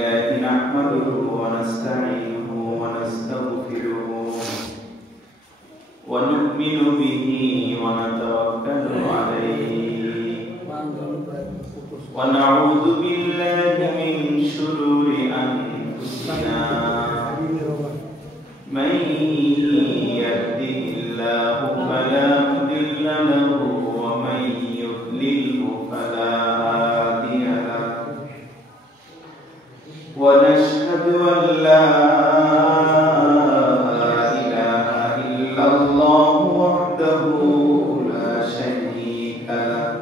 لله نحمده ونستعينه ونستغفره ونؤمن به ونتوكل عليه ونعوذ بالله من شرور أنفسنا من يهده الله فلا مضل له ومن يضلله فلا هادي له ونشهد أن لا إله إلا الله وحده لا شريك له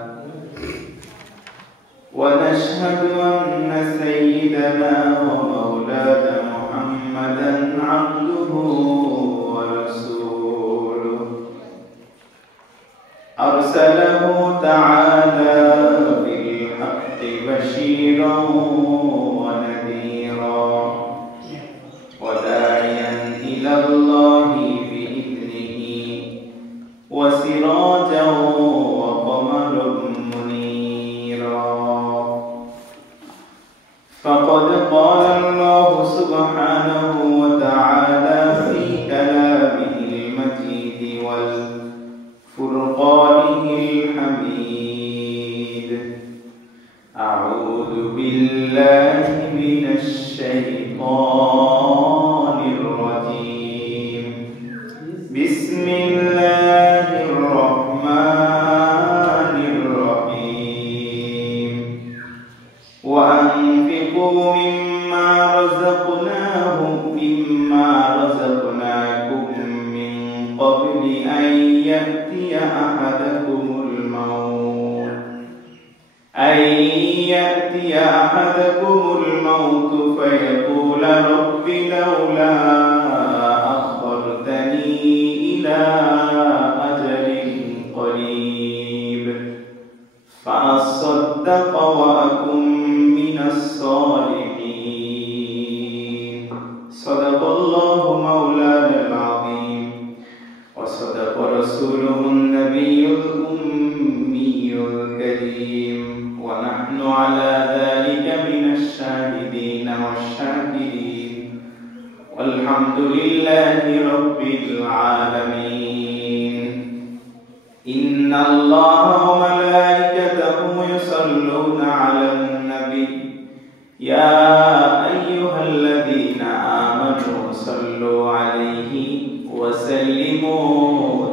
ونشهد أن سيدنا ومولانا محمدا عبده ورسوله أرسله تعالى بالحق بشيرا ونذيرا وداعيا إلى الله بإذنه وسراجا وقمرا منيرا فقد قال الله سبحانه وتعالى في كلامه المجيد والفرقانه الحميد أعوذ بالله من الشيطان الرجيم بسم الله الرحمن الرحيم وأنفقوا مما رزقناكم من قبل أن يأتي أحدكم الموت فيقول رب لولا أخرتني إلى أجل قريب فأصدق وأكن من الصالحين صدق الله مولانا العظيم وصدق رسوله النبي الأمي الكريم ونحن على ذلك من الشاهدين والشاكرين والحمد لله رب العالمين إن الله وملائكته يصلون على النبي يا أيها الذين آمنوا صلوا عليه وسلموا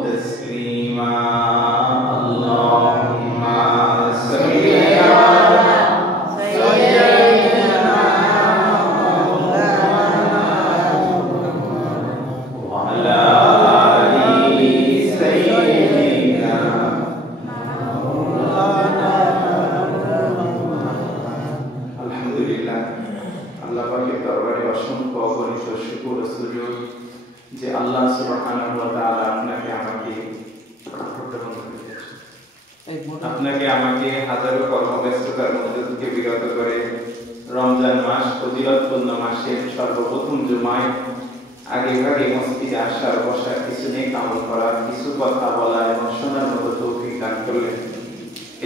تسليما اللهم صل على سيدنا وعلى آل سيدنا আলহামদুলিল্লাহ আল্লাহ পাকের দরবারে অসংখ্য অগণিত শুকর ও সুজুদ যে আল্লাহ সুবহানাহু ওয়া তাআলা আপনাকে আমাকে হাজারো কর্মব্যস্ততার মধ্যে থেকে বিরত করে রমজান মাস ফজিলতপূর্ণ মাসের সর্বপ্রথম জুমায় আগে ভাগে মসজিদে আসার বসার কিছু নেক আমল করা কিছু কথা বলা এবং শোনার মতো তৌফিক দান করলেন।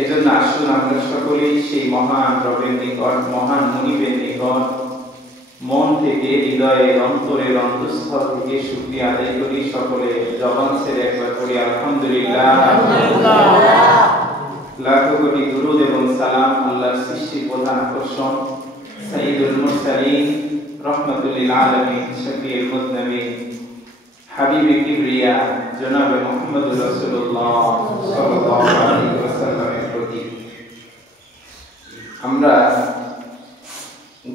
এজন্য আসুন আমরা সকলেই সেই মহান রবের নিকট মহান মুনিবের নিকট মন থেকে হৃদয়ের অন্তরের অন্তঃস্থল থেকে শুকরিয়া আদায় করি। সকলে জবান ছেড়ে একবার করি আলহামদুলিল্লাহ। লাখো কোটি দুরূদ এবং সালাম আল্লাহর সৃষ্টির প্রধান আকর্ষণ সাইয়্যিদুল মুরসালিন রাহমাতুল লিল আলামিন শফিউল মুযনিবিন হাবিবে কিবরিয়া জনাবে মুহাম্মদুর রাসূলুল্লাহ সাল্লাল্লাহু আলাইহি ওয়াসাল্লামের প্রতি। আমরা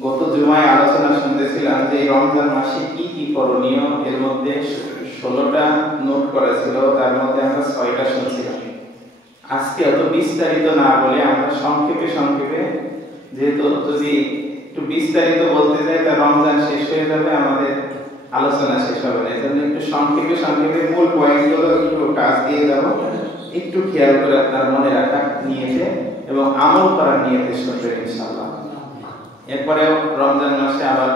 গত জুমায় আলোচনা শুনতেছিলাম যে রমজান মাসে কি কি করণীয়, এর মধ্যে 16টা নোট করা ছিল, তার মধ্যে আমরা 6টা শুনছিলাম। আজকে অত বিস্তারিত না বলে আমরা সংক্ষেপে যেহেতু যদি একটু বিস্তারিত বলতে যাই তা রমজান শেষ হয়ে যাবে, আমাদের আলোচনা শেষ হবে না। এজন্য একটু সংক্ষেপে মূল পয়েন্টগুলো একটু কাজ দিয়ে যাব, একটু খেয়াল করে আপনার মনে রাখা নিয়েছে এবং আমল করার নিয়তে শুনবেন ইনশাআল্লাহ। এরপরে রমজান মাসে আবার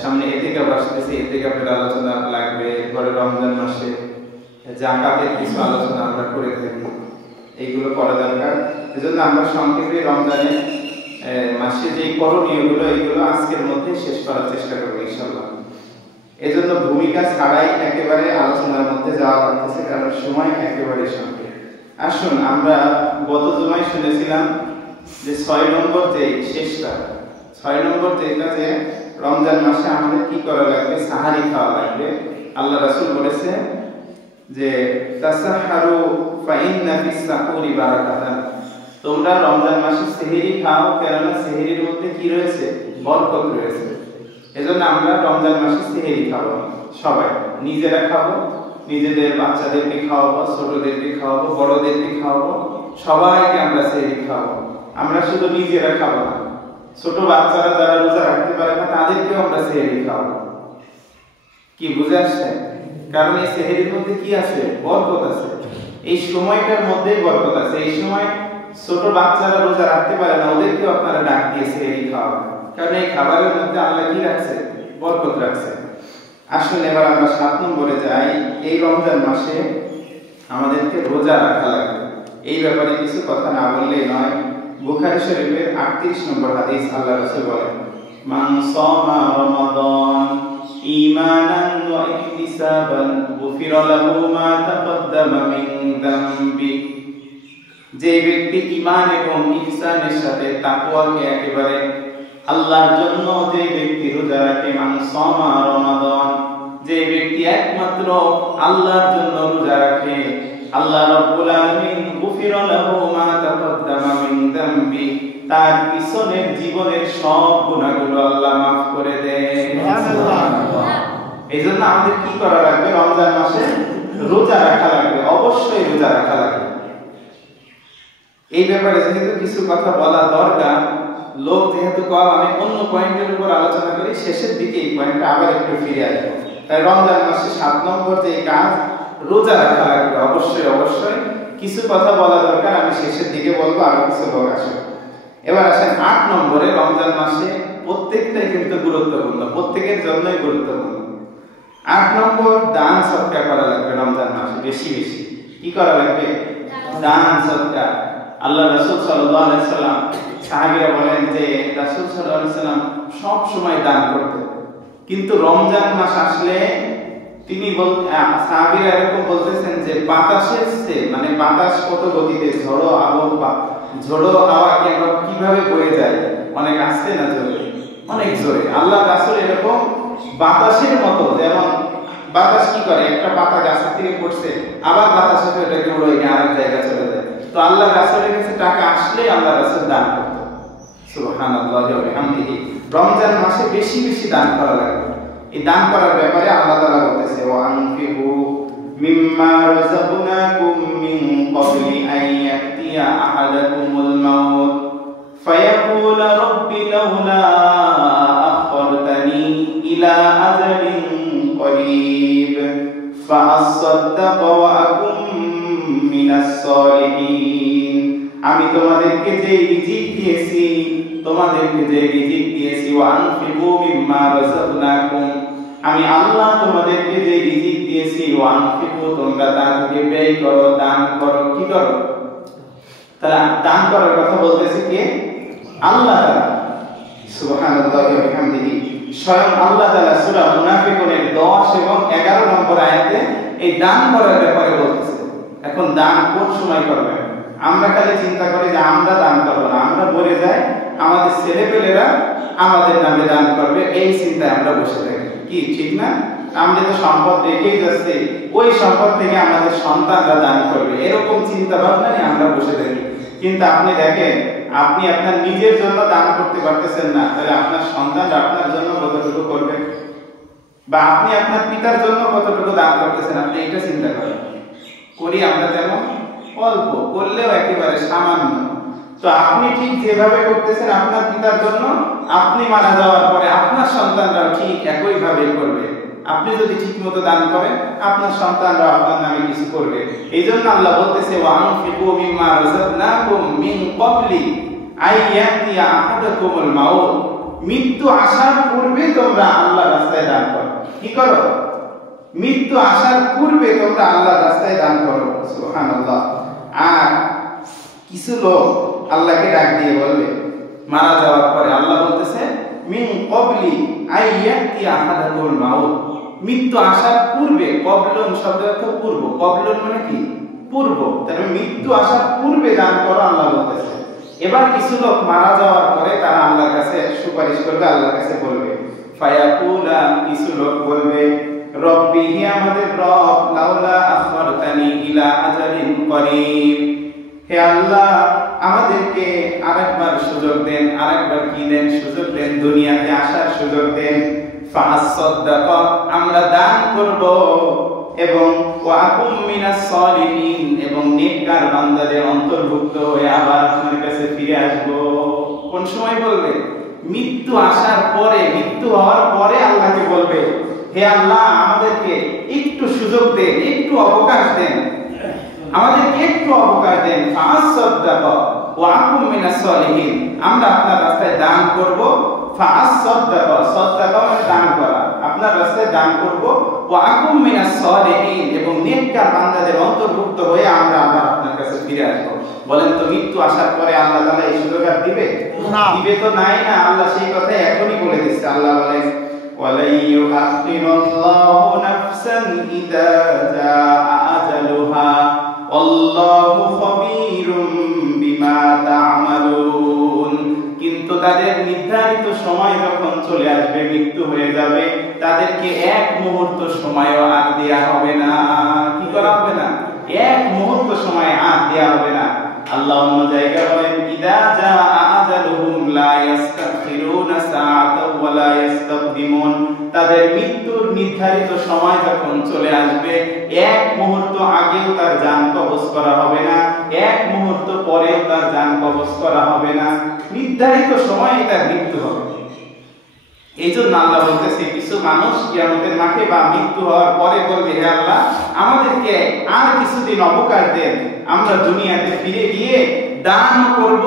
সামনে ইতিকাফ আসতেছে, ইতিকাফের আলোচনা লাগবে। এরপরে রমজান মাসে যাকাতের কিছু আলোচনা আমরা করে থাকি, এইগুলো করা দরকার। এজন্য আমরা সংক্ষেপে রমজানে মাসে যে করণীয়গুলো এগুলো আজকের মধ্যে শেষ করার চেষ্টা করবো ইনশাআল্লাহ। এজন্য ভূমিকা ছাড়াই একেবারে আলোচনার মধ্যে যাওয়া লাগতেছে, কারণ সময় একেবারে সংক্ষেপ। আসুন আমরা গত জুমায় শুনেছিলাম যে 6 নম্বর যে শেষটা, 6 নম্বর যেটা যে রমজান মাসে আমাদের কি করা লাগবে, সাহারি খাওয়া লাগবে। আল্লাহ রাসূল বলেছে যে তাসাহহারু ফা ইন্না ফিস সাহুরি বারাকাতান, তোমরা রমজান মাসে সেহরি খাও, কেননা সেহরির মধ্যে কি রয়েছে, বরকত রয়েছে। এজন্য আমরা রমজান মাসে সেহরি খাবো, সবাই নিজেরা খাবো, নিজেদের বাচ্চাদেরকে খাওয়াবো, ছোটদেরকে খাওয়াবো, বড়দেরকে খাওয়াবো, সবাইকে আমরা সেহরি খাওয়াবো। আমরা শুধু নিজেরা খাবো না, ছোট বাচ্চারা যারা রোজা রাখতে পারে না তাদেরকেও আমরা সেহরি খাওয়াবো। কি বুঝে আসছে? কারণ এই সেহরির মধ্যে কি আছে, বরকত আছে। এই সময়টার মধ্যেই বরকত আছে। এই সময় ছোট বাচ্চারা রোজা রাখতে পারে না, ওদেরকেও আপনারা ডাক দিয়ে সেহরি খাওয়াবেন, কারণ এই খাবারের মধ্যে আল্লাহ কি রাখছে, বরকত রাখছে। আসুন এবার আমরা 7 নম্বরে যাই। এই রমজান মাসে আমাদেরকে রোজা রাখা লাগবে, এই ব্যাপারে কিছু কথা না বললেই নয়। বুখারী শরীফের 38 নম্বর হাদিস, আল্লাহ রাসূল বলেন, মান সামা রমাদান ঈমানান ওয়া ইহতিসাবান গুফিরা লাহু মা তাকদ্দামা মিন যামবি, যে ব্যক্তি ঈমান এবং ইহসানের সাথে তাকওয়াকে একেবারে আল্লাহর জন্য যে ব্যক্তি রোজা রাখে, মান সামা রমাদান, যে ব্যক্তি একমাত্র আল্লাহর জন্য রোজা রাখে, আল্লাহ রাব্বুল আলামিন গুফিরা লাহু মা তাকদ্দামা মিন যামবি, তার পিছনের জীবনের সব গুনাহগুলো আল্লাহ maaf করে দেন। সুবহানাল্লাহ। এইজন্য আমাদের কি করা লাগবে, রমজান মাসে রোজা রাখা লাগবে, অবশ্যই রোজা রাখা লাগবে। এই ব্যাপারে যেহেতু কিছু কথা বলা দরকার, লোক যেহেতু কম, আমি অন্য পয়েন্টের উপর আলোচনা করি, শেষের দিকে এই পয়েন্টটা আবার একটু ফিরে আসবো। তাই রমজান মাসে 7 নম্বর যে কাজ, রোজা রাখা লাগবে, অবশ্যই অবশ্যই। কিছু কথা বলা দরকার, আমি শেষের দিকে বলবো, আরো কিছু লোক আসবে। এবার আসেন 8 নম্বরে। রমজান মাসে প্রত্যেকটাই কিন্তু গুরুত্বপূর্ণ, প্রত্যেকের জন্যই গুরুত্বপূর্ণ। 8 নম্বর, দান সদকা করা লাগবে রমজান মাসে বেশি বেশি। কি করা লাগবে? দান সদকা। আল্লাহ রাসূল সাল্লাল্লাহু আলাইহি সাল্লাম, সাহাবীরা বলেন যে রাসূল সাল্লাল্লাহু আলাইহি সাল্লাম সব সময় দান করতেন, কিন্তু রমজান মাস আসলে তিনি সাহাবীরা এরকম বলতেছেন যে বাতাসের চেয়ে, মানে বাতাস কত গতিতে, ঝড়ো হাওয়া কিভাবে বয়ে যায়, অনেক আস্তে না জোরে, অনেক জোরে। আল্লাহ রাসূল এরকম বাতাসের মতো, যেমন বাতাস কি করে, একটা পাতা গাছের থেকে পড়ছে, আবার বাতাসে এটাকে উড়ে নিয়ে আরেক জায়গায় চলে যায়। তো আল্লাহ রাসূলের কাছে টাকা আসলে আল্লাহ রাসূল দান করতেন। সুবহানাল্লাহি ওয়া বিহামদিহি। রমজান মাসে বেশি বেশি দান করা লাগবে। এই দান করার ব্যাপারে আল্লাহ তাআলা বলতেছে, ওয়া আনফিকু মিম্মা রাযাকনাকুম মিন ক্বাবলি আন ইয়াতিয়া আহাদাকুমুল মাউত ফায়াকুল রাব্বি লাউলা আখখারতানি ইলা আজালিন করিব ফাআসাদ্দাক ওয়া আকুম মিনাস সালিহিন। আমি তোমাদেরকে যে রিজিক দিয়েছি, ওয়া আনফিকু মিম্মা রাযাকনাকুম, আমি আল্লাহ তোমাদেরকে যে রিজিক দিয়েছি, ওয়া আনফিকু, তোমরা তা থেকে ব্যয় করো, দান করো। কি করো? তাহলে দান করার কথা বলতেছে কে? আল্লাহ তাআলা। সুবহানাল্লাহি ওয়া বিহামদিহি। স্বয়ং আল্লাহ তাআলা সূরা মুনাফিকুনের 10 এবং 11 নম্বর আয়াতে এই দান করার ব্যাপারে বলতেছে। এখন দান কোন সময় করবে? আমরা খালি চিন্তা করি যে আমরা দান করব না, আমরা বলে যাই আমাদের ছেলেপেলেরা আমাদের নামে দান করবে, এই চিন্তায় আমরা বসে থাকি। কি ঠিক না? আমরা তো সম্পদ রেখেই যাচ্ছি, ওই সম্পদ থেকে আমাদের সন্তানরা দান করবে, এরকম চিন্তা ভাবনা নিয়ে আমরা বসে থাকি। কিন্তু আপনি দেখেন, আপনি আপনার নিজের জন্য দান করতে পারতেছেন না, তাহলে আপনার সন্তানরা আপনার জন্য কতটুকু করবে? বা আপনি আপনার পিতার জন্য কতটুকু দান করতেছেন, আপনি এটা চিন্তা করেন। করি আমরা তেমন অল্প, করলেও একেবারে সামান্য। তো আপনি ঠিক যেভাবে করতেছেন আপনার পিতার জন্য, আপনি মারা যাওয়ার পরে আপনার সন্তানরা ঠিক একই ভাবে করবে। আপনি যদি ঠিকমতো দান করেন, আপনার সন্তানরা আপনার নামে কিছু করবে। এইজন্য আল্লাহ বলতেছে, ওয়া আনফিকু মিম্মা রাযাকনাকুম মিন ক্বাবলি আন ইয়াতিয়া আহাদাকুমুল মাউত, মৃত্যু আসার পূর্বে তোমরা আল্লাহর রাস্তায় দান করো। কি করো? মৃত্যু আসার পূর্বে তোমরা আল্লাহর রাস্তায় দান করো। সুবহানাল্লাহ। আর কিছু লোক আল্লাহকে ডাক দিয়ে বলবে, মারা যাওয়ার পরে আল্লাহ বলতেছে মিন ক্বাবলি আইয়াতি আহাদাকুল মাউত, মৃত্যু আসার পূর্বে। ক্বাবলুন শব্দের অর্থ পূর্ব, ক্বাবলুন মানে কি পূর্ব, তার মানে মৃত্যু আসার পূর্বে দান করো আল্লাহ বলতেছে। এবার কিছু লোক মারা যাওয়ার পরে তারা আল্লাহর কাছে সুপারিশ করবে, আল্লাহর কাছে বলবে ফায়াকুলা, কিছু লোক বলবে রব্বি, হে আমাদের রব, লাউলা আখরতানি ইলা আজালিন করিব, হে আল্লাহ আমাদেরকে আরেকবার সুযোগ দেন, আরেকবার কি দেন, সুযোগ দেন, দুনিয়াতে আসার সুযোগ দেন। ফাআসসাদদাক, আমরা দান করব, এবং ওয়াকুম মিনাস সালিহিন, এবং নেককার বান্দাদের অন্তর্ভুক্ত হয়ে আবার আপনার কাছে ফিরে আসব। কোন সময় বলবে? মৃত্যু আসার পরে, মৃত্যু হওয়ার পরে আল্লাহকে বলবে হে আল্লাহ আমাদেরকে একটু সুযোগ দেন, একটু অবকাশ দেন, আমাদেরকে একটু অবকাশ দেন। ফাআসসাদদাক ওয়াকুম মিনাস সালিহিন, আমরা আপনার রাস্তায় দান করব। ফাআসসাদদাক, সাদদাকা মানে দান করা, আপনার রাস্তায় দান করব। ওয়াকুম মিনাস সালিহিন, এবং নেককার বান্দাদের অন্তর্ভুক্ত হয়ে আমরা আবার আপনার কাছে ফিরে আসব। বলেন তো মৃত্যু আসার পরে আল্লাহ তাআলা এই সুযোগ আর দিবে? দিবে তো নাই না। আল্লাহ সেই কথা এখনই বলে দিচ্ছে। আল্লাহ বলেন ওয়ালাই ইউআখিরুল্লাহু নাফসান ইযা জাআ আজালুহা আল্লাহু খাবীরুম বিমা তা'মালুন, কিন্তু তাদের নির্ধারিত সময় যখন চলে আসবে, মৃত্যু হয়ে যাবে, তাদেরকে এক মুহূর্ত সময়ও আর দেয়া হবে না। কি করা হবে না? এক মুহূর্ত সময় আর দেয়া হবে না। আল্লাহ অন্য জায়গায় বলেন ইযা জাআ আজালুহুম লা ইস্তাখিরুনা সাআতাও ওয়া লা ইস্তাকদিমুন, তাদের মৃত্যুর নির্ধারিত সময় যখন চলে আসবে, এক মুহূর্ত আগেও তার জান কবজ করা হবে না, এক মুহূর্ত পরেও তার জান কবজ করা হবে না, নির্ধারিত সময়ে তার মৃত্যু হবে। এই জন্য আল্লাহ বলতেছে কিছু মানুষ কিয়ামতের মাঠে বা মৃত্যু হওয়ার পরে বলবে হে আল্লাহ আমাদেরকে আর কিছুদিন অবকাশ দেন, আমরা দুনিয়াতে ফিরে গিয়ে দান করব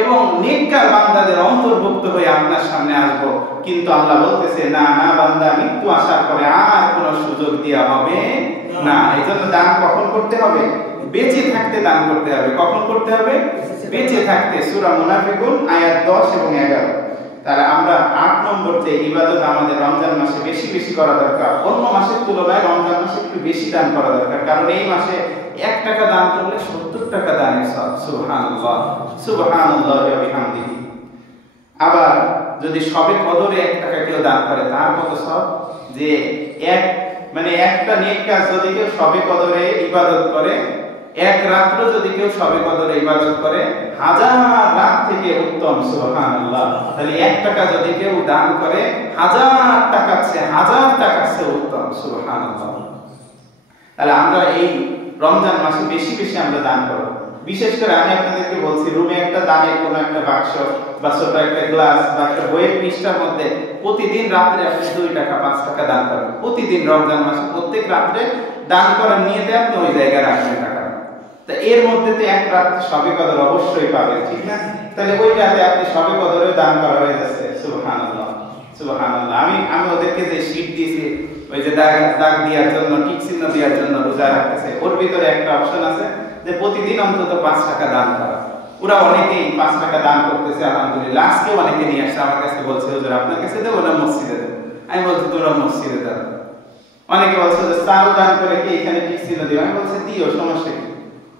এবং নেককার বান্দাদের অন্তর্ভুক্ত হয়ে আপনার সামনে আসব। কিন্তু আল্লাহ বলতেছে না না বান্দা, মৃত্যু আসার পরে আর কোনো সুযোগ দেওয়া হবে না। এই জন্য দান কখন করতে হবে? বেঁচে থাকতে দান করতে হবে। কখন করতে হবে? বেঁচে থাকতে। সূরা মুনাফিকুন আয়াত 10 এবং 11। তাহলে আমরা 8 নম্বর যে ইবাদত আমাদের রমজান মাসে বেশি বেশি করা দরকার। অন্য মাসের তুলনায় রমজান মাসে একটু বেশি দান করা দরকার, কারণ এই মাসে 1 টাকা দান করলে 70 টাকা দানের সওয়াব। সুবহানাল্লাহ, সুবহানাল্লাহি ওয়া বিহামদিহি। আবার যদি শবে কদরে 1 টাকা কেউ দান করে তার কত সওয়াব? যে একটা নেক কাজ যদি কেউ শবে কদরে ইবাদত করে, এক রাত্র যদি কেউ শবে কদরে ইবাদত করে, 1000 রাত থেকে উত্তম। সুবহানাল্লাহ। তাহলে 1 টাকা যদি কেউ দান করে 1000 টাকার চেয়ে উত্তম। সুবহানাল্লাহ। তাহলে আমরা এই রমজান মাসে বেশি বেশি আমরা দান করব। বিশেষ করে আমি আপনাদেরকে বলছি, রুমে একটা দানের কোনো একটা বাক্স বা ছোট একটা গ্লাস বা একটা বইয়ের পৃষ্ঠার মধ্যে প্রতিদিন রাত্রে আপনি 2 টাকা 5 টাকা দান করবেন। প্রতিদিন রমজান মাসে প্রত্যেক রাত্রে দান করার নিয়তে আপনি ওই জায়গায় রাখবেন টাকা। তা এর মধ্যে তো 1 রাত শবে কদর অবশ্যই পাবেন, ঠিক না? তাহলে ওই রাতে আপনি শবে কদরে দান করা হয়ে যাচ্ছে। সুবহানাল্লাহ, সুবহানাল্লাহ। আমি ওদেরকে যে শীট দিয়েছি, ওই যে দাগ দেওয়ার জন্য, টিক চিহ্ন দেওয়ার জন্য রোজা রাখতেছে, ওর ভিতরে একটা অপশন আছে যে প্রতিদিন অন্তত 5 টাকা দান করা। ওরা অনেকেই 5 টাকা দান করতেছে, আলহামদুলিল্লাহ। আজকে অনেকে নিয়ে আসছে আমার কাছে, বলছে হুজুর আপনার কাছে দেবো না মসজিদে দেবো? আমি বলছি তোমরা মসজিদে দাও। অনেকে বলছে যে চাল দান করে কি এখানে টিক চিহ্ন দিও? আমি বলছি দিও, সমস্যা কি,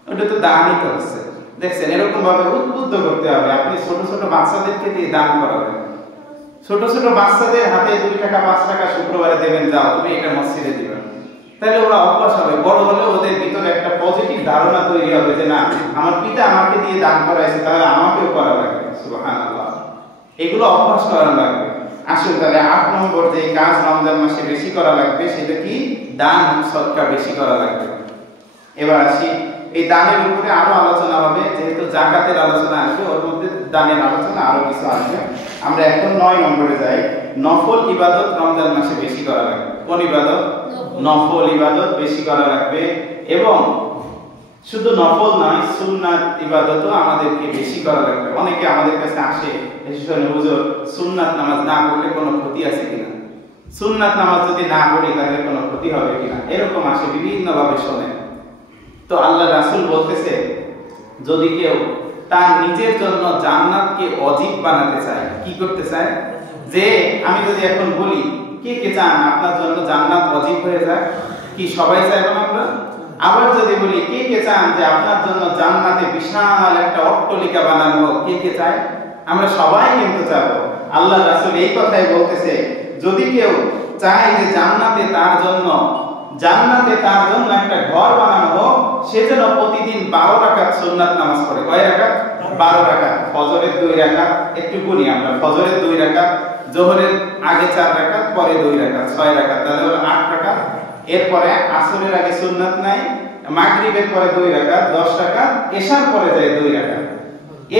ওটা তো দানই তো হচ্ছে। দেখছেন, এরকম ভাবে উদ্বুদ্ধ করতে হবে। আপনি ছোট ছোট বাচ্চাদেরকে দিয়ে দান করাবেন, ছোট ছোট বাচ্চাদের হাতে 2 টাকা 5 টাকা শুক্রবারে দেবেন, যাও তুমি এটা মসজিদে দিবেন। তাহলে ওরা অভ্যাস হবে, বড় হলে ওদের ভিতরে একটা পজিটিভ ধারণা তৈরি হবে যে না, আমার পিতা আমাকে দিয়ে দান করাইছে, তাহলে আমাকেও করা লাগবে। সুবহানাল্লাহ। এগুলো অভ্যাস করা লাগবে। আসুন তাহলে 8 নম্বর যে কাজ রমজান মাসে বেশি করা লাগবে সেটা কি? দান সদকা বেশি করা লাগবে। এবার আসি এই দানের উপরে আরো আলোচনা হবে, যেহেতু যাকাতের আলোচনা আসবে, ওর মধ্যে দানের আলোচনা আরো কিছু আসবে। আমরা এখন 9 নম্বরে যাই। নফল ইবাদত রমজান মাসে বেশি করা লাগবে। কোন ইবাদত? নফল ইবাদত বেশি করা লাগবে। এবং শুধু নফল নয়, সুন্নাত ইবাদতও আমাদেরকে বেশি করা লাগবে। অনেকে আমাদের কাছে আসে, এসে হুজুর সুন্নাত নামাজ না পড়লে কোনো ক্ষতি আছে কিনা, সুন্নাত নামাজ যদি না পড়ি তাহলে কোনো ক্ষতি হবে কিনা, এরকম আসে, বিভিন্ন ভাবে শোনে। তো আল্লাহ রাসূল বলতেছে যদি কেউ তার নিজের জন্য জান্নাতকে অজীব বানাতে চায়। কি করতে চায়? যে আমি যদি এখন বলি কে কে চান আপনার জন্য জান্নাত অজীব হয়ে যায়? কি সবাই চাইব না আমরা? আবার যদি বলি কে কে চান যে আপনার জন্য জান্নাতে বিশাল একটা অট্টালিকা বানানো হোক, কে কে চায়? আমরা সবাই কিন্তু চাইবো। আল্লাহ রাসূল এই কথাই বলতেছে, যদি কেউ চায় যে জান্নাতে তার জন্য একটা ঘর বানানো হোক, সে যেন প্রতিদিন 12 রাকাত সুন্নাত নামাজ পড়ে। কয় রাকাত? 12 রাকাত। ফজরের 2 রাকাত, একটু গুনি আমরা, ফজরের 2 রাকাত, যোহরের আগে 4 রাকাত, পরে 2 রাকাত, 6 রাকাত, তাহলে হলো 8 রাকাত। এরপরে আসরের আগে সুন্নাত নাই, মাগরিবের পরে 2 রাকাত, 10 রাকাত, এশার পরে যায় 2 রাকাত।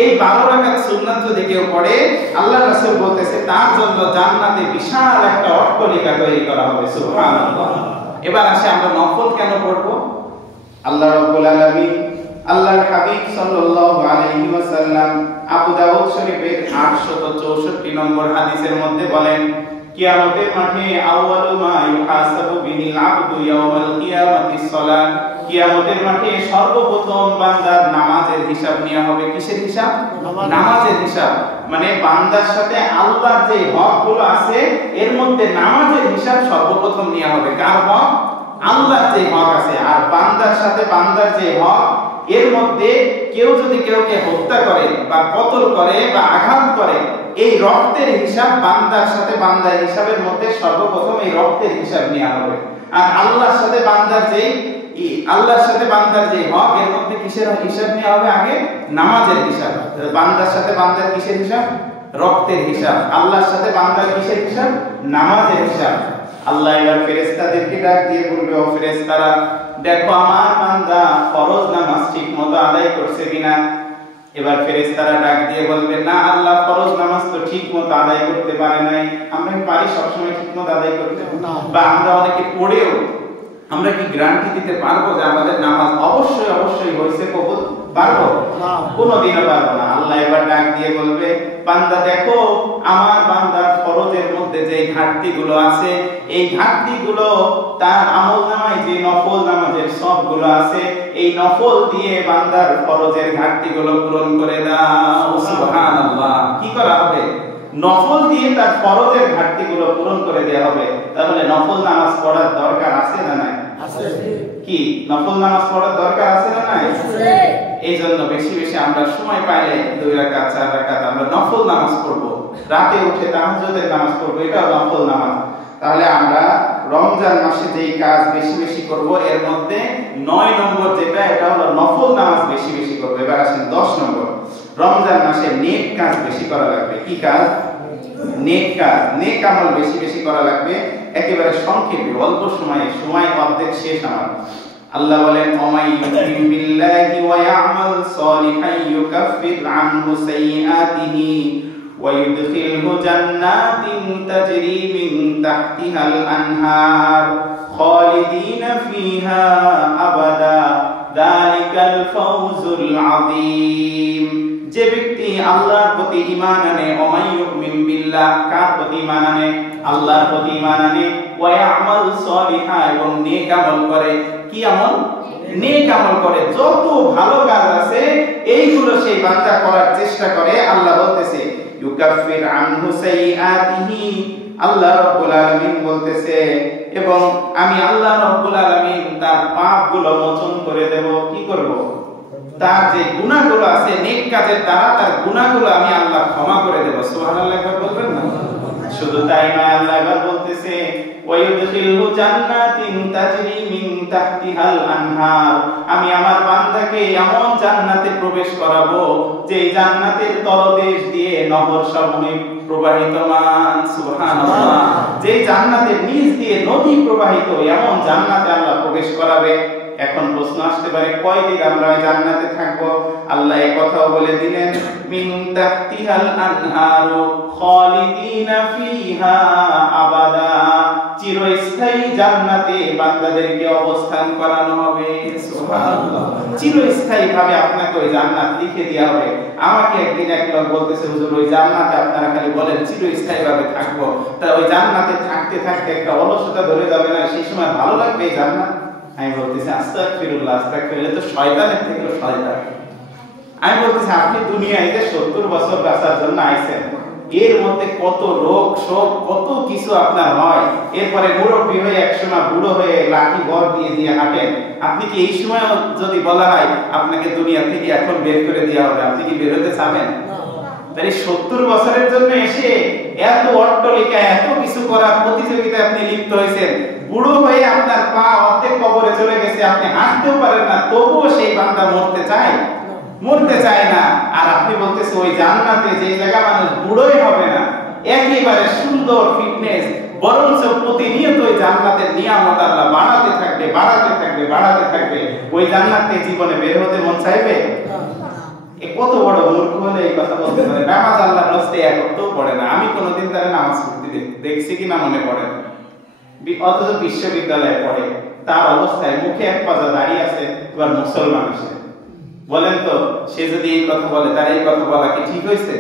এই 12 রাকাত সুন্নাত যদি কেউ পড়ে, আল্লাহ রাসূল বলতেছে তার জন্য জান্নাতে বিশাল একটা অট্টালিকা তৈরি করা হবে। সুবহানাল্লাহ। এবার আসে আমরা নফল কেন পড়ব? আল্লাহ রাব্বুল আলামিন, আল্লাহর হাবিব সাল্লাল্লাহু আলাইহি ওয়াসাল্লাম আবু দাউদ শরীফের 864 নম্বর হাদিসের মধ্যে বলেন, কিয়ামতের মাঠে আউয়ালু মা ইউহাসাবু বিহিল আবদু ইয়াউমাল কিয়ামাতিস সালাত। কিয়ামতের মাঠে সর্বপ্রথম বান্দার নামাজের হিসাব নেওয়া হবে। কিসের হিসাব? নামাজের হিসাব। মানে বান্দার সাথে আল্লাহর যে হকগুলো আছে এর মধ্যে নামাজের হিসাব সর্বপ্রথম নেওয়া হবে। কার হক? আল্লাহর যে হক আছে। আর বান্দার সাথে বান্দার যে হক, এর মধ্যে কেউ যদি কাউকে হত্যা করে বা কতল করে বা আঘাত করে, এই রক্তের হিসাব বান্দার সাথে বান্দার হিসাবের মধ্যে সর্বপ্রথম এই রক্তের হিসাব নেওয়া হবে। আর আল্লাহর সাথে বান্দার যে হক, এর মধ্যে কিসের হিসাব নেওয়া হবে? আগে নামাজের হিসাব। বান্দার সাথে বান্দার কিসের হিসাব? রক্তের হিসাব। আল্লাহর সাথে বান্দার কিসের হিসাব? নামাজের হিসাব। আল্লাহ এবার ফেরেশতাদেরকে ডাক দিয়ে বলবে, ও ফেরেশতারা, দেখো আমার বান্দা ফরজ নামাজ ঠিকমতো আদায় করছে কিনা। এবার ফেরেশতারা ডাক দিয়ে বলবে, না আল্লাহ, ফরজ নামাজ তো ঠিকমতো আদায় করতে পারে নাই। আমরা কি পারি সবসময় ঠিকমতো আদায় করতে? বা আমরা অনেকে পড়েও আমরা কি গ্যারান্টি দিতে পারবো যে আমাদের নামাজ অবশ্যই হয়েছে কবুল? পারবো? কোনোদিনও পারবো না। আল্লাহ এবার ডাক দিয়ে বলবে, বান্দা দেখো আমার বান্দার ফরজের মধ্যে যে ঘাটতিগুলো আছে, এই ঘাটতিগুলো তার আমলনামায় যে নফল নামাজের সবগুলো আছে, এই নফল দিয়ে বান্দার ফরজের ঘাটতিগুলো পূরণ করে দাও। সুবহানাল্লাহ। কি করা হবে? নফল দিয়ে তার ফরজের ঘাটতিগুলো পূরণ করে দেওয়া হবে। তাহলে নফল নামাজ পড়ার দরকার আছে না নাই? আছে। কি নফল নামাজ পড়ার দরকার আছে না নাই? আছে। এই জন্য বেশি বেশি আমরা সময় পাইলে 2 রাকাত 4 রাকাত আমরা নফল নামাজ পড়ব। রাতে উঠে তাহাজ্জুদের নামাজ পড়ব, এটাও নফল নামাজ। তাহলে আমরা রমজান মাসে যেই কাজ বেশি বেশি করব, এর মধ্যে 9 নম্বর যেটা, এটা হলো নফল নামাজ বেশি বেশি করব। এবার আসেন 10 নম্বর। রমজান মাসে নেক কাজ বেশি করা লাগবে। কি কাজ? নেক কাজ, নেক আমল বেশি বেশি করা লাগবে। একেবারে সংক্ষেপে, অল্প সময় অর্ধেক শেষ আমার। আল্লাহ বলেন, ওমাই ইউমিন বিল্লাহি ওয়া ইয়ামাল সালিহান ইউকাফির আনহু সাইয়্যাতিহি ওয়া ইউদখিলহু জান্নাতিন তাজরি মিন তাহতিহাল আনহার খালিদিনা ফিহা আবাদা যালিকাল ফাওজুল আযীম। যে ব্যক্তি আল্লাহর প্রতি ঈমান আনে, ওমাই ইউমিন বিল্লাহ, কার প্রতি ঈমান আনে? আল্লাহর প্রতি ঈমান আনে, ওয়া ইয়ামাল সালিহা, এবং নেক আমল করে। কি আমল? নেক আমল করে। যত ভালো কাজ আছে এইগুলো সেই বান্দা করার চেষ্টা করে। আল্লাহ বলতেছে ইউকাফির আনহু সাইয়্যাতিহি, আল্লাহ রাব্বুল আলামিন বলতেছে, এবং আমি আল্লাহ রাব্বুল আলামিন তার পাপগুলো মোচন করে দেব। কি করব? তার যে গুনাহগুলো আছে নেক কাজের দ্বারা তার গুনাহগুলো আমি আল্লাহ ক্ষমা করে দেব। সুবহানাল্লাহ একবার বলবেন না? শুধু তাই নয়, আল্লাহ এবার বলতেছে ওয়াইদখিলহু জান্নাতিন তাজরি মিন তাহতিহাল আনহার, আমি আমার বান্দাকে এমন জান্নাতে প্রবেশ করাবো যে জান্নাতের তলদেশ দিয়ে নহর সমূহ প্রবাহিতমান। সুবহানাল্লাহ। যে জান্নাতের নিচ দিয়ে নদী প্রবাহিত, এমন জান্নাতে আল্লাহ প্রবেশ করাবে। এখন প্রশ্ন আসতে পারে, কয়দিন আমরা জান্নাতে থাকবো? আল্লাহ এই কথাও বলে দিলেন, মিন তাহতিহাল আনহারু খালিদিনা ফিহা আবাদা, চিরস্থায়ী জান্নাতে বান্দাদেরকে অবস্থান করানো হবে। সুবহানাল্লাহ। চিরস্থায়ী ভাবে আপনাকে ওই জান্নাত লিখে দেওয়া হবে। আমাকে একদিন এক লোক বলতেছে, হুজুর ওই জান্নাতে আপনারা খালি বলেন চিরস্থায়ী ভাবে থাকবো, তা ওই জান্নাতে থাকতে থাকতে একটা অলসতা ধরে যাবে না? সেই সময় ভালো লাগবে এই জান্নাত? আমি বলতেছি আস্তাগফিরুল্লাহ, আস্তাগফিরুল্লাহ, তো শয়তানের থেকে শয়তান। আমি বলতেছি আপনি দুনিয়ায় যে 70 বছর বাঁচার জন্য আইছেন, এর মধ্যে কত রোগ শোক কত কিছু আপনার হয়, এরপরে মুরব্বী হয়ে একসময় বুড়ো হয়ে লাঠি ভর দিয়ে দিয়ে হাঁটেন। আপনি কি এই সময় যদি বলা হয় আপনাকে দুনিয়া থেকে এখন বের করে দেওয়া হবে, আপনি কি বের হতে চাবেন? তাই 70 বছরের জন্য এসে এত অট্টলিকা এত কিছু করার প্রতিযোগিতায় আপনি লিপ্ত হয়েছেন, বুড়ো হয়ে আপনার পা অর্ধেক কবরে চলে গেছে, আপনি হাঁটতেও পারেন না, তবুও সেই বান্দা মরতে চায়? মরতে চায় না। আর আপনি বলতেছে ওই জান্নাতে যে জায়গা মানুষ বুড়োই হবে না, একেবারে সুন্দর ফিটনেস, বরঞ্চ প্রতিনিয়ত ওই জান্নাতের নিয়ামত আল্লাহ বাড়াতে থাকবে বাড়াতে থাকবে বাড়াতে থাকবে, ওই জান্নাতে জীবনে বের হতে মন চাইবে? কত বড় মূর্খ হলে এই কথা বলতে পারে? নামাজ আল্লাহর রাস্তে এক ওয়াক্তও পড়ে না, আমি কোনোদিন তার নামাজ পড়তে দেখছি কিনা মনে পড়ে না, অথচ বিশ্ববিদ্যালয়ে পড়ে, তার অবস্থায় মুখে এক পাজা দাঁড়িয়ে আছে, এবার মুসলমান আসে। বলেন তো সে যদি এই কথা বলে, তার এই কথা বলা কি ঠিক হয়েছে?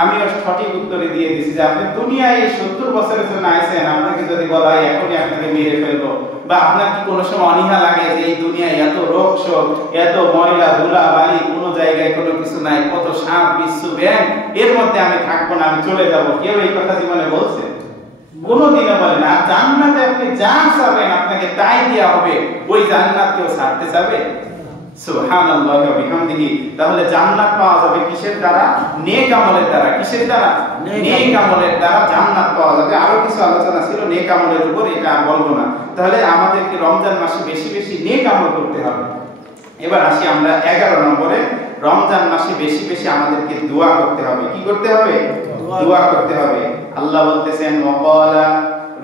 আমি ওর সঠিক উত্তরে দিয়ে দিছি যে আপনি দুনিয়ায় 70 বছরের জন্য আইছেন, আপনাকে যদি বলা হয় এখনই আপনাকে মেরে ফেলবো, বা আপনার কি কোনো সময় অনীহা লাগে যে এই দুনিয়ায় এত রোগ শোক, এত ময়লা ধুলা বালি, কোনো জায়গায় কোনো কিছু নাই, কত সাপ বিচ্ছু ব্যাঙ, এর মধ্যে আমি থাকবো না, আমি চলে যাব? কেউ এই কথা জীবনে বলছে? কোনোদিনও বলে না। আর জান্নাতে আপনি যা চাবেন আপনাকে তাই দেয়া হবে, ওই জান্নাত কেউ ছাড়তে চাবে? সুবহানাল্লাহি ওয়া বিহামদিহি। তাহলে জান্নাত পাওয়া যাবে কিসের দ্বারা? নেক আমলের দ্বারা। কিসের দ্বারা? নেক আমলের দ্বারা জান্নাত পাওয়া যাবে। আরো কিছু আলোচনা ছিল নেক আমলের উপর, এটা আর বলবো না। তাহলে আমাদেরকে রমজান মাসে বেশি বেশি নেক আমল করতে হবে। এবার আসি আমরা 11 নম্বরে, রমজান মাসে বেশি বেশি আমাদেরকে দোয়া করতে হবে। কি করতে হবে? দোয়া করতে হবে। আল্লাহ বলতেছেন ওয়াকালা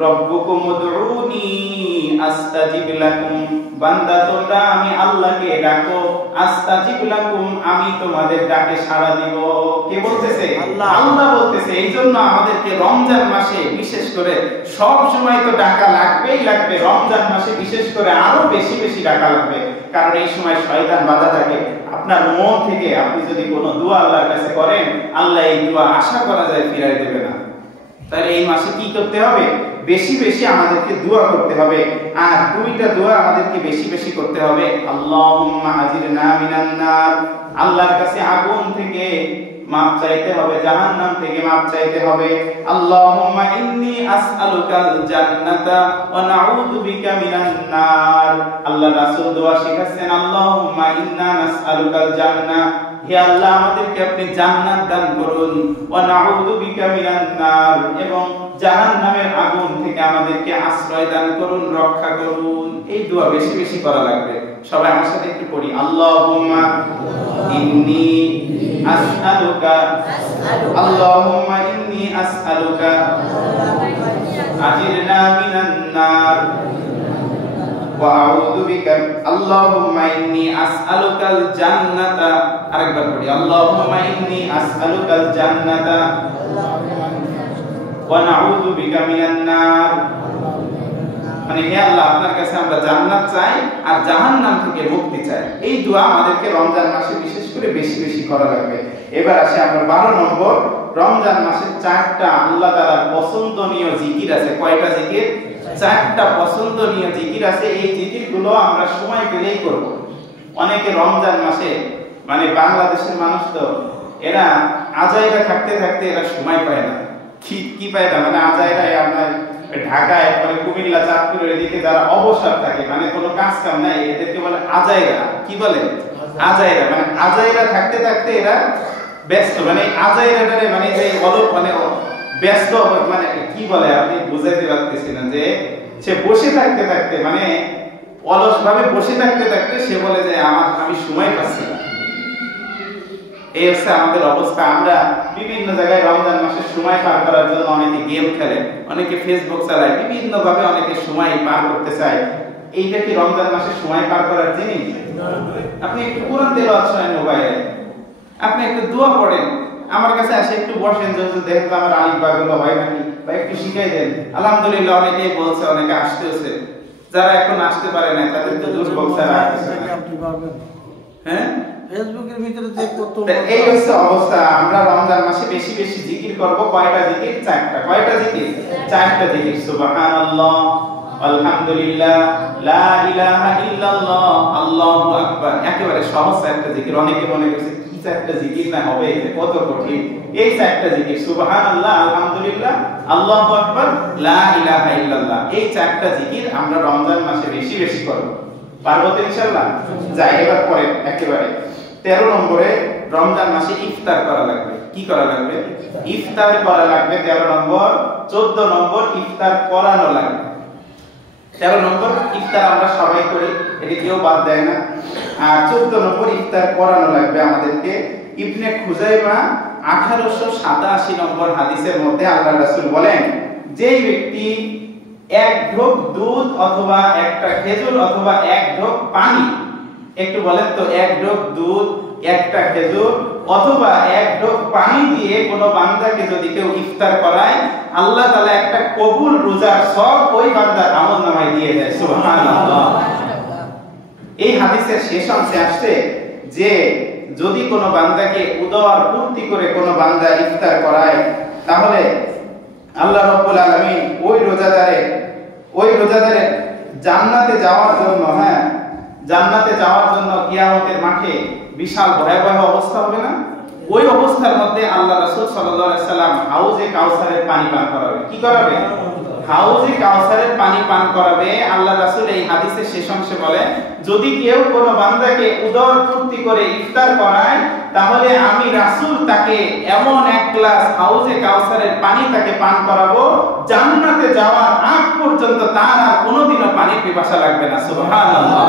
রব্বুকুম উদউনি আস্তাজিব লাকুম, বান্দা তোমরা আমি আল্লাহকে ডাকো, আস্তাজিব লাকুম আমি তোমাদের ডাকে সাড়া দিব। কে বলতেছে? আল্লাহ বলতেছে। এইজন্য আমাদেরকে রমজান মাসে বিশেষ করে, সব সময় তো ডাকা লাগবেই লাগবে, রমজান মাসে বিশেষ করে আরো বেশি বেশি ডাকা লাগবে। কারণ এই সময় শয়তান বাধা থাকে। আপনার মন থেকে আপনি যদি কোনো দোয়া আল্লাহর কাছে করেন, আল্লাহ এই দোয়া আশা করা যায় ফিরাই দেবে না। তাহলে এই মাসে কি করতে হবে? বেশি বেশি আমাদেরকে দোয়া করতে হবে। আর দুইটা দোয়া আমাদেরকে বেশি বেশি করতে হবে। আল্লাহুম্মা আজিরনা মিনান নার, আল্লাহর কাছে আগুন থেকে মাপ চাইতে হবে, জাহান্নাম থেকে মাপ চাইতে হবে। আল্লাহুম্মা ইন্নী আসআলুকাল জান্নাতা ওয়া নাউযু বিকা মিনান নার। আল্লাহ রাসূল দোয়া শিখাচ্ছেন, আল্লাহুম্মা ইন্না নাসআলুকাল জান্নাহ, হে আল্লাহ আমাদেরকে আপনি জান্নাত দান করুন, ওয়া নাউযু বিকা মিনান নার, এবং জাহান্নামের আগুন থেকে আমাদেরকে আশ্রয় দান করুন, রক্ষা করুন। এই দোয়া বেশি বেশি করা লাগবে। সবাই আমার সাথে একটু পড়ি, আল্লাহুম্মা ইন্নী আসআলুকা, আল্লাহুম্মা ইন্নী আসআলুকা আজিরনা মিনান নার ওয়া আউযু বিকা, আল্লাহুম্মা ইন্নী আসআলুকাল জান্নাতা। আরেকবার পড়ি, আল্লাহুম্মা ইন্নী আসআলুকাল জান্নাতা ওয়া নাউযু বিকা মিনান নার। মানে হে আল্লাহ আপনার কাছে আমরা জান্নাত চাই আর জাহান্নাম থেকে মুক্তি চাই। এই দোয়া আমাদেরকে রমজান মাসে বিশেষ করে বেশি বেশি করা লাগবে। এবার আসি আমরা 12 নম্বর, রমজান মাসে 4টা আল্লাহ তাআলার পছন্দনীয় জিকির আছে। কয়টা জিকির? 4টা পছন্দনীয় জিকির আছে। এই জিকিরগুলো আমরা সময় পেলেই করব। অনেকে রমজান মাসে, মানে বাংলাদেশের মানুষ তো এরা আজাইরা থাকতে থাকতে এরা সময় পায় না। কি পায় না, মানে আজাইরা আপনার ঢাকায়, মানে কুমিল্লা, চাঁদপুরের এদিকে যারা অবসর থাকে, মানে কোনো কাজ কাম নাই, এদেরকে বলে আজাইরা। কি বলে? আজাইরা। মানে আজাইরা থাকতে থাকতে এরা ব্যস্ত, মানে আজাইরাটারে মানে যে অলপ মানে ব্যস্ত, মানে কি বলে আপনি বুঝাইতে পারতেছেন যে সে বসে থাকতে থাকতে, মানে অলস ভাবে বসে থাকতে থাকতে সে বলে যে আমি সময় পাচ্ছি না। এই হচ্ছে আমাদের অবস্থা। আমরা বিভিন্ন জায়গায় রমজান মাসে সময় পার করার জন্য অনেকে গেম খেলে, অনেকে ফেসবুক চালায়, বিভিন্ন ভাবে অনেকে সময় পার করতে চায়। এইটা কি রমজান মাসে সময় পার করার জিনিস? আপনি একটু কোরআন তেলাওয়াত শোনেন মোবাইলে, আপনি একটু দোয়া পড়েন, আমার কাছে আসে একটু বসেন, যদি দেখেন আমার আলিফ বা গুলো হয় নাকি, বা একটু শিখাই দেন। আলহামদুলিল্লাহ অনেকেই বলছে, অনেকে আসতেছে। যারা এখন আসতে পারে না তাদের তো দুর্ভোগ ছাড়া কিছু না। হ্যাঁ, ফেসবুকের ভিতরে যে কত, এই হচ্ছে অবস্থা। আমরা রমজান মাসে বেশি বেশি জিকির করব। কয়টা জিকির? 4টা। কয়টা জিকির? 4টা জিকির। সুবহানাল্লাহ আলহামদুলিল্লাহ, লা ইলাহা ইল্লাল্লাহ, আল্লাহু আকবার। একেবারে সহজ একটা জিকির। অনেকে মনে করছে কি একটা জিকির না হবে, এটা কত কঠিন। এই চারটা জিকির, সুবহানাল্লাহ, আলহামদুলিল্লাহ, আল্লাহু আকবার, লা ইলাহা ইল্লাল্লাহ, এই চারটা জিকির আমরা রমজান মাসে বেশি বেশি করব। পারবো তো ইনশাআল্লাহ? যাই এবার পরে একেবারে 13 নম্বরে, রমজান মাসে ইফতার করা লাগবে। কি করা লাগবে? ইফতার করা লাগবে 13 নম্বর। 14 নম্বর ইফতার করানো লাগবে। 13 নম্বর ইফতার আমরা সবাই করি, এটা কেউ বাদ দেয় না। আর 14 নম্বর ইফতার করানো লাগবে আমাদেরকে। ইবনে খুজাইমা 1887 নম্বর হাদিসের মধ্যে আল্লাহ রাসূল বলেন, যেই ব্যক্তি এক ঢোক দুধ অথবা একটা খেজুর অথবা এক ঢোক পানি, একটু বলেন তো, এক ঢোক দুধ, একটা খেজুর অথবা এক ঢোক পানি দিয়ে কোনো বান্দাকে যদি কেউ ইফতার করায়, আল্লাহ তাআলা একটা কবুল রোজার সব ওই বান্দার আমলনামায় দিয়ে দেয়। সুবহানাল্লাহ। এই হাদিসের শেষ অংশে আসছে যে যদি কোনো বান্দাকে উদর পূর্তি করে কোনো বান্দা ইফতার করায়, তাহলে আল্লাহ রাব্বুল আলামিন ওই রোজাদারের জান্নাতে যাওয়ার জন্য, জান্নাতে যাওয়ার জন্য কিয়ামতের মাঠে বিশাল ভয়াবহ অবস্থা হবে না? ওই অবস্থার মধ্যে আল্লাহ রাসূল সাল্লাল্লাহু আলাইহি সাল্লাম হাউজে কাউসারের পানি পান করাবে। কি করাবে? হাউজে কাউসারের পানি পান করাবে। আল্লাহ রাসূল এই হাদিসের শেষ অংশে বলে, যদি কেউ কোনো বান্দাকে উদর পূর্তি করে ইফতার করায়, তাহলে আমি রাসূল তাকে এমন এক গ্লাস হাউজে কাউসারের পানি তাকে পান করাবো, জান্নাতে যাওয়ার আগ পর্যন্ত তার আর কোনোদিনও পানির পিপাসা লাগবে না। সুবহানাল্লাহ।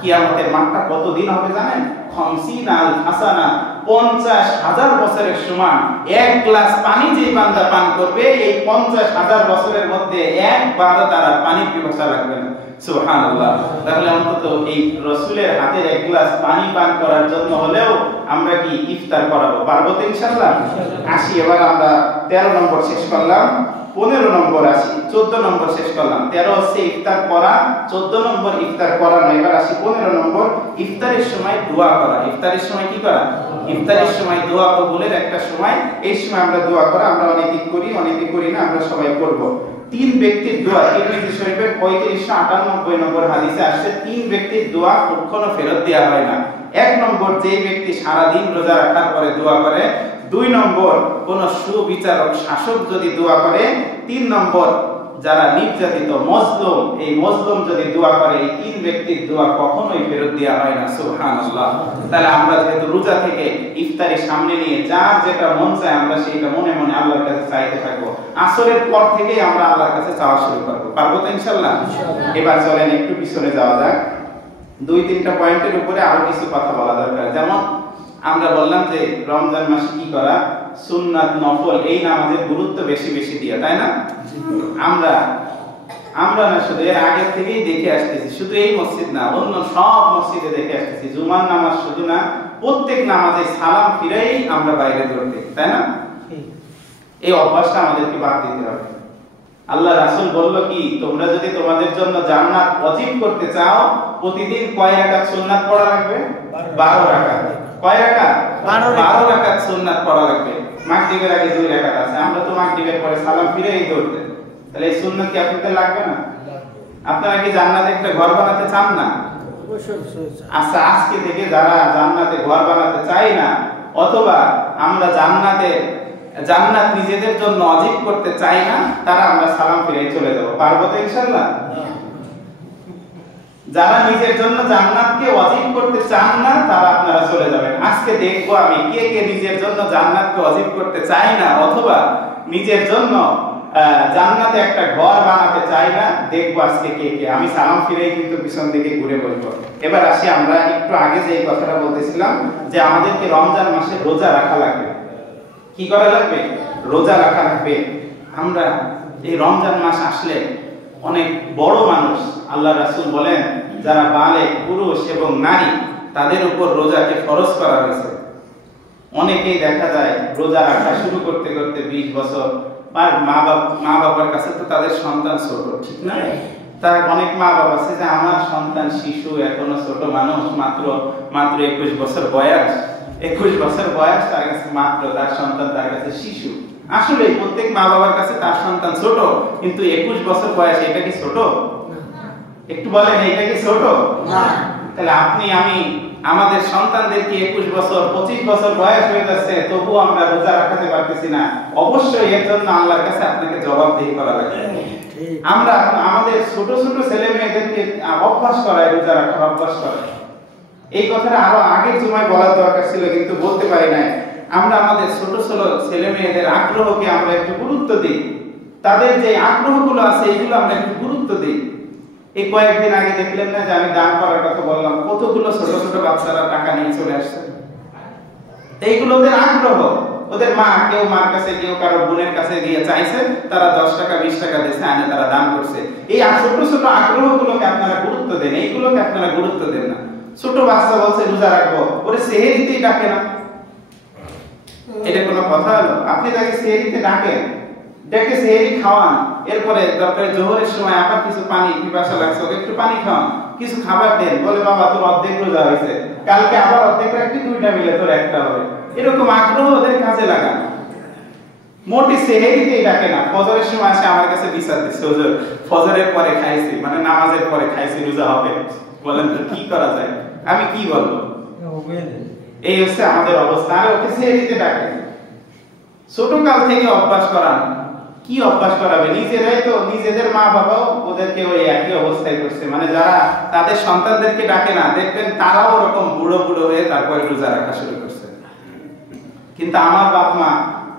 কিয়ামতের মাঠটা কতদিন হবে জানেন? 50,000 হাসানা, 50,000 বছরের সমান। এক গ্লাস পানি যে বান্দা পান করবে, এই 50,000 বছরের মধ্যে একবারও তার আর পানির পিপাসা লাগবে না। সুবহানাল্লাহ। তাহলে অন্তত এই রাসূলের হাতের এক গ্লাস পানি পান করার জন্য হলেও আমরা কি ইফতার করাবো? পারবো তো ইনশাআল্লাহ? আসি এবার আমরা 13 নম্বর শেষ করলাম, 15 নম্বর আসি, 14 নম্বর শেষ করলাম। 13 হচ্ছে ইফতার করা, 14 নম্বর ইফতার করানো। এবার আসি 15 নম্বর, ইফতারের সময় দোয়া করা। ইফতারের সময় কি করা? ইফতারের সময় দোয়া কবুলের একটা সময়। এই সময় আমরা দোয়া করা, আমরা অনেকে করি, অনেকে করি না, আমরা সবাই করব। 3 ব্যক্তির দোয়া তিরমিজি শরীফের 3598 নম্বর হাদিসে আসছে, 3 ব্যক্তির দোয়া কখনো ফেরত দেওয়া হয় না। 1 নম্বর, যে ব্যক্তি সারা দিন রোজা রাখার পরে দোয়া করে। 2 নম্বর, কোন সুবিচারক শাসক যদি দোয়া করে। 3 নম্বর, যারা নির্যাতিত মজলুম, এই মজলুম যদি দোয়া করে। এই 3 ব্যক্তির দোয়া কখনোই ফেরত দেওয়া হয় না। সুবহানাল্লাহ। তাহলে আমরা যেহেতু রোজা থেকে ইফতারি সামনে নিয়ে যার যেটা মন চায় আমরা সেটা মনে মনে আল্লাহর কাছে চাইতে থাকবো। আসরের পর থেকে আমরা আল্লাহর কাছে চাওয়া শুরু করব। পারবো তো ইনশাআল্লাহ? এবার চলেন একটু পিছনে যাওয়া যাক। 2-3টা পয়েন্টের উপরে আরো কিছু কথা বলা দরকার। যেমন আমরা বললাম যে রমজান মাসে কি করা? সুন্নাত, নফল, এই নামাজের গুরুত্ব বেশি বেশি দিয়া, তাই না? আমরা না শুধু এর আগে থেকেই দেখে আসতেছি, শুধু এই মসজিদ না, অন্য সব মসজিদে দেখে আসতেছি। জুমার নামাজ শুধু না, প্রত্যেক নামাজে সালাম ফিরেই আমরা বাইরে দৌড়তে, তাই না? এই অভ্যাসটা আমাদেরকে বাদ দিতে হবে। আল্লাহ রাসূল বলল কি, তোমরা যদি তোমাদের জন্য জান্নাত ওয়াজিব করতে চাও, প্রতিদিন কয় রাকাত সুন্নাত পড়া লাগবে? 12 রাকাত। কয় রাকাত? 12 রাকাত সুন্নাত পড়া লাগবে। মাগরিবের আগে 2 রাকাত আছে, আমরা তো মাগরিবের পরে সালাম ফিরেই দৌড়তে। তাহলে এই সুন্নাত কি আপনাদের লাগবে না? আপনারা কি জান্নাতে একটা ঘর বানাতে চান না? আচ্ছা, আজকে থেকে যারা জান্নাতে ঘর বানাতে চাই না, অথবা আমরা জান্নাত নিজেদের জন্য ওয়াজিব করতে চাই না, তারা আমরা সালাম ফিরে চলে যাব। পারবো তো ইনশাআল্লাহ? যারা নিজের জন্য জান্নাতকে ওয়াজিব করতে চান না, তারা আপনারা চলে যাবেন। আজকে দেখবো আমি কে কে নিজের জন্য জান্নাতকে ওয়াজিব করতে চাই না, অথবা নিজের জন্য জান্নাতে একটা ঘর বানাতে চাই না। দেখবো আজকে কে কে। আমি সালাম ফিরেই কিন্তু পিছন দিকে ঘুরে বসবো। এবার আসি, আমরা একটু আগে যে কথাটা বলতেছিলাম যে আমাদেরকে রমজান মাসে রোজা রাখা লাগবে। কি করা লাগবে? রোজা রাখা লাগবে। আমরা এই রমজান মাস আসলে অনেক বড় মানুষ, আল্লাহ রাসূল বলেন যারা বালেগ, পুরুষ এবং নারী, তাদের উপর রোজাকে ফরজ করা হয়েছে। অনেকেই দেখা যায় রোজা রাখা শুরু করতে করতে 20 বছর, আর মা বাবার কাছে তো তাদের সন্তান ছোট, ঠিক না? তার অনেক মা বাবা আছে যে আমার সন্তান শিশু, এখনো ছোট মানুষ, মাত্র 21 বছর বয়স, 21 বছর বয়স, তার কাছে মাত্র, তার সন্তান তার কাছে শিশু। আসলে প্রত্যেক মা বাবার কাছে তার সন্তান ছোট, কিন্তু 21 বছর বয়স এটা কি ছোট? একটু বলেন, এটা কি ছোট? তাহলে আপনি আমি আমাদের সন্তানদেরকে 21 বছর 25 বছর বয়স হয়ে যাচ্ছে, তবু আমরা রোজা রাখতে পারতেছি না। অবশ্যই এর জন্য আল্লাহর কাছে আপনাকে জবাবদিহি করা লাগবে। আমরা আমাদের ছোট ছোট ছেলে মেয়েদেরকে অভ্যাস করাই, রোজা রাখার অভ্যাস করাই। এই কথাটা আরো আগের জমায় বলার দরকার ছিল, কিন্তু বলতে পারি নাই। আমরা আমাদের ছোট ছোট ছেলে মেয়েদের আগ্রহকে আমরা একটু গুরুত্ব দিই, তাদের যে আগ্রহগুলো আছে এইগুলো আমরা একটু গুরুত্ব দিই। এই কয়েকদিন আগে দেখলেন না যে আমি দান করার কথা বললাম, কতগুলো ছোট ছোট বাচ্চারা টাকা নিয়ে চলে আসছে। এইগুলো ওদের আগ্রহ, ওদের মা কেউ মার কাছে, কেউ কারো বোনের কাছে গিয়ে চাইছে, তারা 10 টাকা 20 টাকা দিয়েছে, আনে তারা দান করছে। এই ছোট ছোট আগ্রহগুলোকে আপনারা গুরুত্ব দেন, এইগুলোকে আপনারা গুরুত্ব দেন না। ছোট বাচ্চা বলছে রোজা রাখবো, ওরে সেহরিতেই ডাকে না, এটা কোনো কথা হলো? আপনি তাকে সেহরিতে ডাকেন, ডেকে সেহরি খাওয়ান, এরপরে দরকার জোহরের সময় আবার কিছু পানি, পিপাসা লাগছে, ওকে একটু পানি খাওয়ান, কিছু খাবার দেন, বলে বাবা তোর অর্ধেক রোজা হয়েছে, কালকে আবার অর্ধেক রাখবি, দুইটা মিলে তোর একটা হবে। এরকম আগ্রহ ওদের কাজে লাগান। মোটি সেহরিতেই ডাকে না। ফজরের সময় আসে আমার কাছে বিচার দিচ্ছে, হুজুর ফজরের পরে খাইছি, মানে নামাজের পরে খাইছি, রোজা হবে। বলেন তো কি করা যায়? আমি কি বলবো? এই হচ্ছে আমাদের অবস্থা। আর ওকে সেহরিতে ডাকে। ছোট কাল থেকে অভ্যাস করান। কি অভ্যাস করাবে? নিজেরাই তো, নিজেদের মা বাবাও ওদেরকে ওই একই অবস্থায় করছে। মানে যারা তাদের সন্তানদেরকে ডাকে না, দেখবেন তারাও ওরকম বুড়ো বুড়ো হয়ে তারপরে রোজা রাখা শুরু করছে। কিন্তু আমার বাপ মা,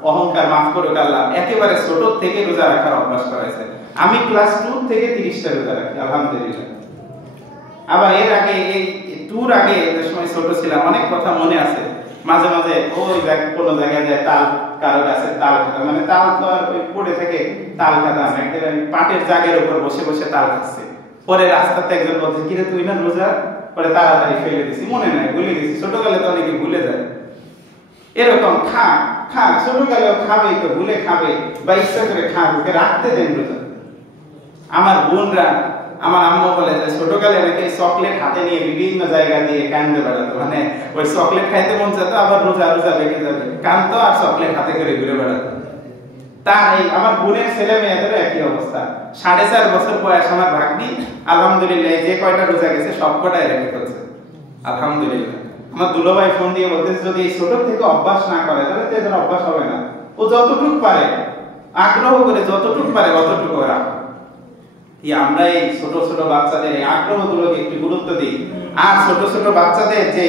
অহংকার মাফ করুক আল্লাহ, একেবারে ছোট থেকে রোজা রাখার অভ্যাস করাইছে। আমি ক্লাস 2 থেকে 30টা রোজা রাখি, আলহামদুলিল্লাহ। আবার এর আগে, এই 2 আগে যে সময় ছোট ছিলাম, অনেক কথা মনে আছে। মাঝে মাঝে ওই কোনো জায়গায় যায়, তাল কারো কাছে তাল খাতাম, মানে তাল তো আর ওই পড়ে থেকে তাল খাতাম, একদম পাটের জাগের উপর বসে বসে তাল খাচ্ছে। পরে রাস্তাতে একজন বলছে, কিরে তুই না রোজা? পরে তাড়াতাড়ি ফেলে দিছি, মনে নাই, ভুলে গেছি। ছোটকালে তো অনেকে ভুলে যায়। এরকম খা খা, ছোটকালেও খাবেই তো, ভুলে খাবে বা ইচ্ছা করে খাবে, ওকে রাখতে দেন রোজা। আমার বোনরা, আমার আম্মু বলে যে ছোটকালে নাকি চকলেট হাতে নিয়ে বিভিন্ন জায়গা দিয়ে কান্দে বেড়াতো, মানে ওই চকলেট খাইতে মন চাইতো, আবার রোজা রোজা বেঁকে যাবে, কান্দতো আর চকলেট হাতে করে ঘুরে বেড়াতো। তার এই আমার বোনের ছেলে মেয়েদেরও একই অবস্থা। 4.5 বছর বয়স আমার ভাগ্নি, আলহামদুলিল্লাহ যে কয়টা রোজা গেছে সব কটাই রেখে ফেলছে, আলহামদুলিল্লাহ। আমার দুলোভাই ফোন দিয়ে বলতেছে, যদি এই ছোট থেকে অভ্যাস না করে তাহলে তো এদের অভ্যাস হবে না। ও যতটুকু পারে, আগ্রহ করে যতটুকু পারে অতটুকু রাখো। আমরা এই ছোট ছোট বাচ্চাদের এই আগ্রহগুলোকে একটু গুরুত্ব দিই। আর ছোট ছোট বাচ্চাদের যে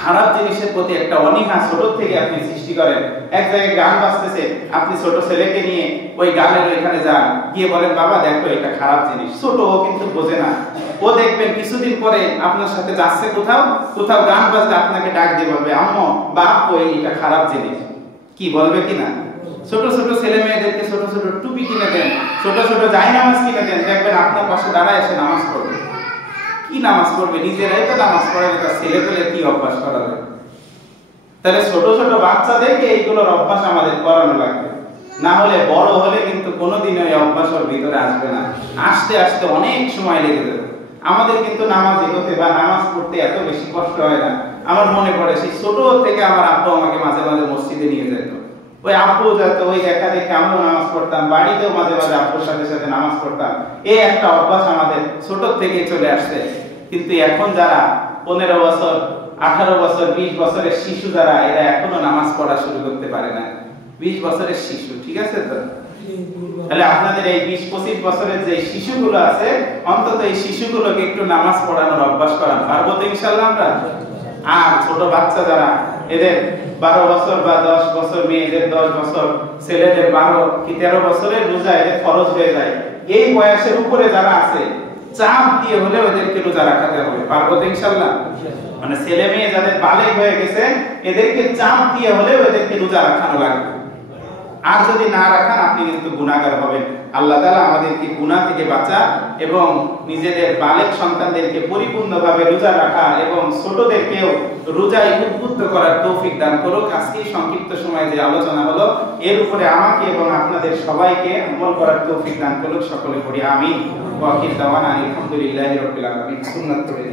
খারাপ জিনিসের প্রতি একটা অনীহা ছোট থেকে আপনি সৃষ্টি করেন। এক জায়গায় গান বাজতেছে, আপনি ছোট ছেলেকে নিয়ে ওই গানের এখানে যান, গিয়ে বলেন বাবা দেখো এটা খারাপ জিনিস। ছোট, ও কিন্তু বোঝে না। ও দেখবেন কিছুদিন পরে আপনার সাথে যাচ্ছে কোথাও, কোথাও গান বাজলে আপনাকে ডাক দিয়ে বলবে আম্মু বা আপু এটা খারাপ জিনিস। কি বলবে কিনা? ছোট ছোট ছেলে মেয়েদেরকে ছোট ছোট টুপি কিনে দেন, ছোট ছোট জায়নামাজ কিনে দেন, দেখবেন আপনার পাশে দাঁড়ায় এসে নামাজ পড়বে। কি নামাজ পড়বে? নিজেরাই তো নামাজ পড়ে না, তার ছেলে পেলে কি অভ্যাস করাবে? তাহলে ছোট ছোট বাচ্চাদেরকে এইগুলোর অভ্যাস আমাদের করানো লাগবে, না হলে বড় হলে কিন্তু কোনোদিনও এই অভ্যাস ওর ভিতরে আসবে না। আসতে আসতে অনেক সময় লেগে যাবে। আমাদের কিন্তু নামাজ এগোতে বা নামাজ পড়তে এত বেশি কষ্ট হয় না। আমার মনে পড়ে সেই ছোট থেকে আমার আব্বু আমাকে মাঝে মাঝে মসজিদে নিয়ে যেত। ওই আব্বু যেত, ওই দেখা দেখে আমিও নামাজ পড়তাম, বাড়িতেও মাঝে মাঝে আব্বুর সাথে সাথে নামাজ পড়তাম। এই একটা অভ্যাস আমাদের ছোট থেকে চলে আসছে। কিন্তু এখন যারা 15 বছর, 18 বছর, 20 বছরের শিশু যারা, এরা এখনো নামাজ পড়া শুরু করতে পারে না। 20 বছরের শিশু, ঠিক আছে তো? তাহলে আপনাদের এই 20-25 বছরের যে শিশুগুলো আছে, অন্তত এই শিশুগুলোকে একটু নামাজ পড়ানোর অভ্যাস করান। পারবো তো ইনশাআল্লাহ আমরা? আর ছোট বাচ্চা যারা, এদের 12 বছর বা 10 বছর, মেয়েদের 10 বছর, ছেলেদের 12 কি 13 বছরের রোজা এদের ফরজ হয়ে যায়। এই বয়সের উপরে যারা আছে, চাপ দিয়ে হলে ওদেরকে রোজা রাখাতে হবে। পারবো তো ইনশাআল্লাহ? মানে ছেলে মেয়ে যাদের বালেগ হয়ে গেছে, এদেরকে চাপ দিয়ে হলে ওদেরকে রোজা রাখানো লাগবে। আর যদি না রাখান আপনি কিন্তু গুনাহগার হবেন। আল্লাহ তাআলা আমাদেরকে গুনাহ থেকে বাঁচান এবং নিজেদের বালেগ সন্তানদেরকে পরিপূর্ণভাবে রোজা রাখা এবং ছোটদেরকেও রোজায় উদ্বুদ্ধ করার তৌফিক দান করুক। আজকে সংক্ষিপ্ত সময়ে যে আলোচনা হলো, এর উপরে আমাকে এবং আপনাদের সবাইকে আমল করার তৌফিক দান করুক। সকলে পড়ি আমিন। ওয়া আখির দাওয়ানা আলহামদুলিল্লাহি রাব্বিল আলামিন। সুন্নাত পড়ে